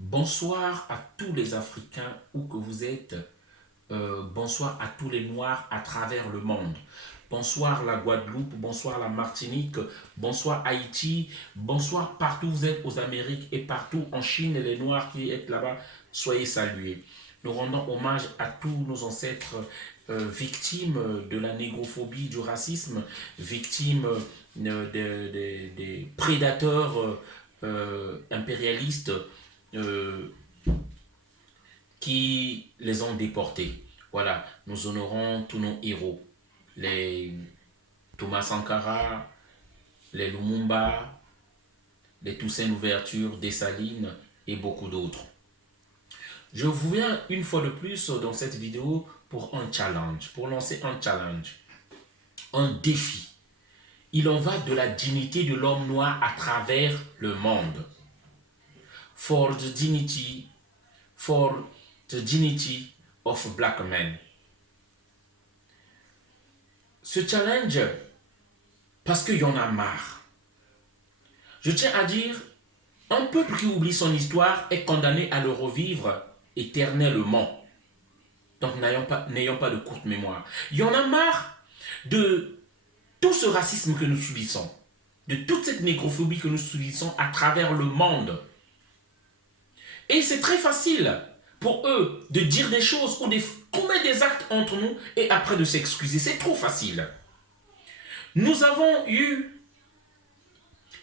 Bonsoir à tous les Africains, où que vous êtes. Bonsoir à tous les Noirs à travers le monde. Bonsoir la Guadeloupe, bonsoir la Martinique, bonsoir Haïti, bonsoir partout où vous êtes aux Amériques et partout en Chine, les Noirs qui êtes là-bas, soyez salués. Nous rendons hommage à tous nos ancêtres victimes de la négrophobie, du racisme, victimes des prédateurs impérialistes euh, qui les ont déportés. Voilà, nous honorons tous nos héros, les Thomas Sankara, les Lumumba, les Toussaint Louverture, Dessalines et beaucoup d'autres. Je vous viens une fois de plus dans cette vidéo pour un challenge, pour lancer un challenge, un défi. Il en va de la dignité de l'homme noir à travers le monde. For the dignity of black men. Ce challenge, parce qu'il y en a marre. Je tiens à dire, un peuple qui oublie son histoire est condamné à le revivre éternellement. Donc n'ayons pas de courte mémoire. Il y en a marre de tout ce racisme que nous subissons, de toute cette négrophobie que nous subissons à travers le monde. Et c'est très facile pour eux de dire des choses ou de commettre des actes entre nous et après de s'excuser. C'est trop facile. Nous avons eu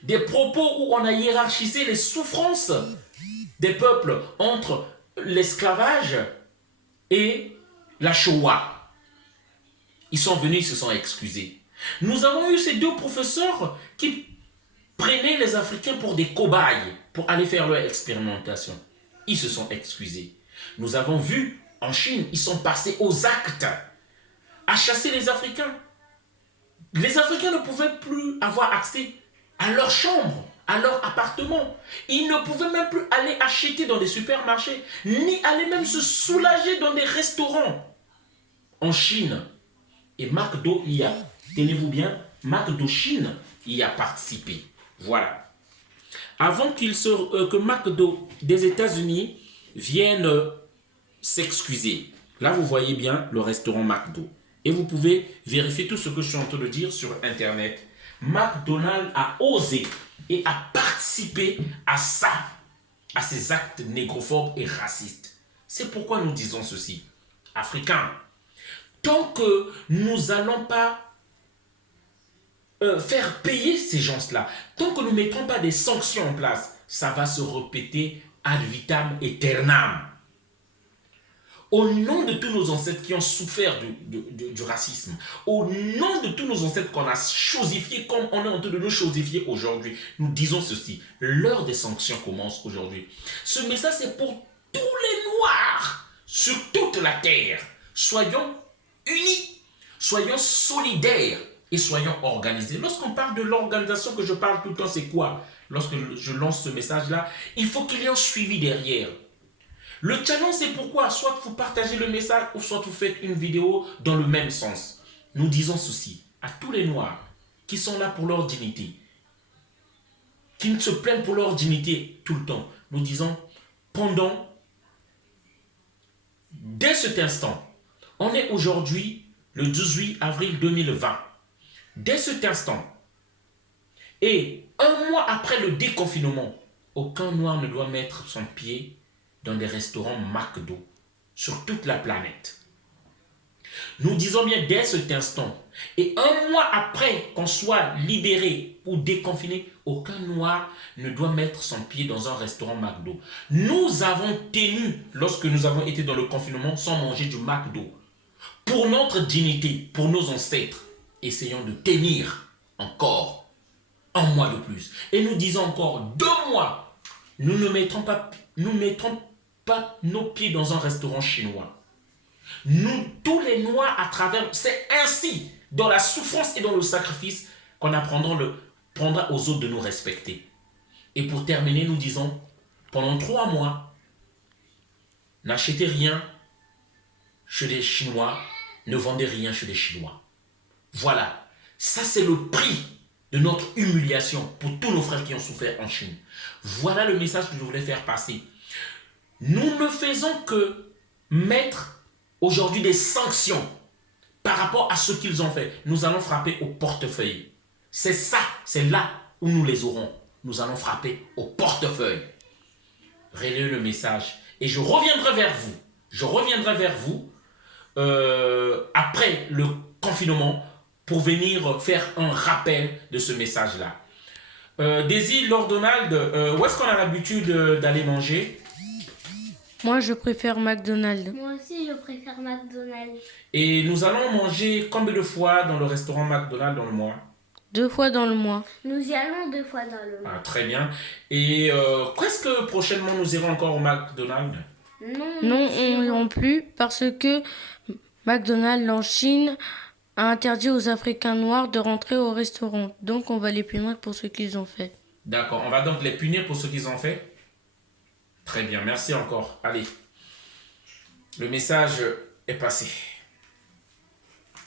des propos où on a hiérarchisé les souffrances des peuples entre l'esclavage et la Shoah. Ils sont venus, ils se sont excusés. Nous avons eu ces deux professeurs qui prenaient les Africains pour des cobayes pour aller faire leur expérimentation. Ils se sont excusés. Nous avons vu en Chine, ils sont passés aux actes à chasser les Africains. Les Africains ne pouvaient plus avoir accès à leur chambre, à leur appartement. Ils ne pouvaient même plus aller acheter dans des supermarchés, ni aller même se soulager dans des restaurants. En Chine, et McDo y a, tenez-vous bien, McDo Chine y a participé. Voilà. Avant que McDo des États-Unis vienne s'excuser. Là, vous voyez bien le restaurant McDo. Et vous pouvez vérifier tout ce que je suis en train de dire sur Internet. McDonald's a osé et a participé à ça, à ces actes négrophobes et racistes. C'est pourquoi nous disons ceci. Africains, tant que nous n'allons pas faire payer ces gens-là, tant que nous ne mettrons pas des sanctions en place, ça va se répéter ad vitam aeternam. Au nom de tous nos ancêtres qui ont souffert du racisme, au nom de tous nos ancêtres qu'on a chosifiés comme on est en train de nous chosifier aujourd'hui, nous disons ceci, l'heure des sanctions commence aujourd'hui. Ce message c'est pour tous les Noirs sur toute la terre. Soyons unis, soyons solidaires et soyons organisés. Lorsqu'on parle de l'organisation que je parle tout le temps, c'est quoi? Lorsque je lance ce message-là, il faut qu'il y ait un suivi derrière. Le challenge, c'est pourquoi soit vous partagez le message ou soit vous faites une vidéo dans le même sens. Nous disons ceci à tous les Noirs qui sont là pour leur dignité, qui ne se plaignent pour leur dignité tout le temps. Nous disons, dès cet instant, on est aujourd'hui le 18 avril 2020. Dès cet instant, et un mois après le déconfinement, aucun Noir ne doit mettre son pied dans des restaurants McDo sur toute la planète. Nous disons bien dès cet instant, et un mois après qu'on soit libéré ou déconfiné, aucun Noir ne doit mettre son pied dans un restaurant McDo. Nous avons tenu, lorsque nous avons été dans le confinement, sans manger du McDo. Pour notre dignité, pour nos ancêtres, essayons de tenir encore un mois de plus. Et nous disons encore 2 mois, nous ne mettrons pas nos pieds dans un restaurant chinois. Nous, tous les Noirs à travers, c'est ainsi, dans la souffrance et dans le sacrifice, qu'on prendra aux autres de nous respecter. Et pour terminer, nous disons, pendant 3 mois, n'achetez rien chez les Chinois, ne vendez rien chez les Chinois. Voilà, ça c'est le prix de notre humiliation pour tous nos frères qui ont souffert en Chine. Voilà le message que je voulais faire passer. Nous ne faisons que mettre aujourd'hui des sanctions par rapport à ce qu'ils ont fait. Nous allons frapper au portefeuille. C'est ça, c'est là où nous les aurons. Nous allons frapper au portefeuille. Relayez le message. Et je reviendrai vers vous. Je reviendrai vers vous après le confinement pour venir faire un rappel de ce message-là. Daisy, Lord Donald, où est-ce qu'on a l'habitude d'aller manger? Moi, je préfère McDonald's. Moi aussi, je préfère McDonald's. Et nous allons manger combien de fois dans le restaurant McDonald's dans le mois? 2 fois dans le mois. Nous y allons 2 fois dans le mois. Ah, très bien. Et qu'est-ce que prochainement nous irons encore au McDonald's? Non, on n'ira plus parce que McDonald's en Chine a interdit aux Africains noirs de rentrer au restaurant. Donc, on va les punir pour ce qu'ils ont fait. D'accord, on va donc les punir pour ce qu'ils ont fait? Très bien, merci encore. Allez, le message est passé.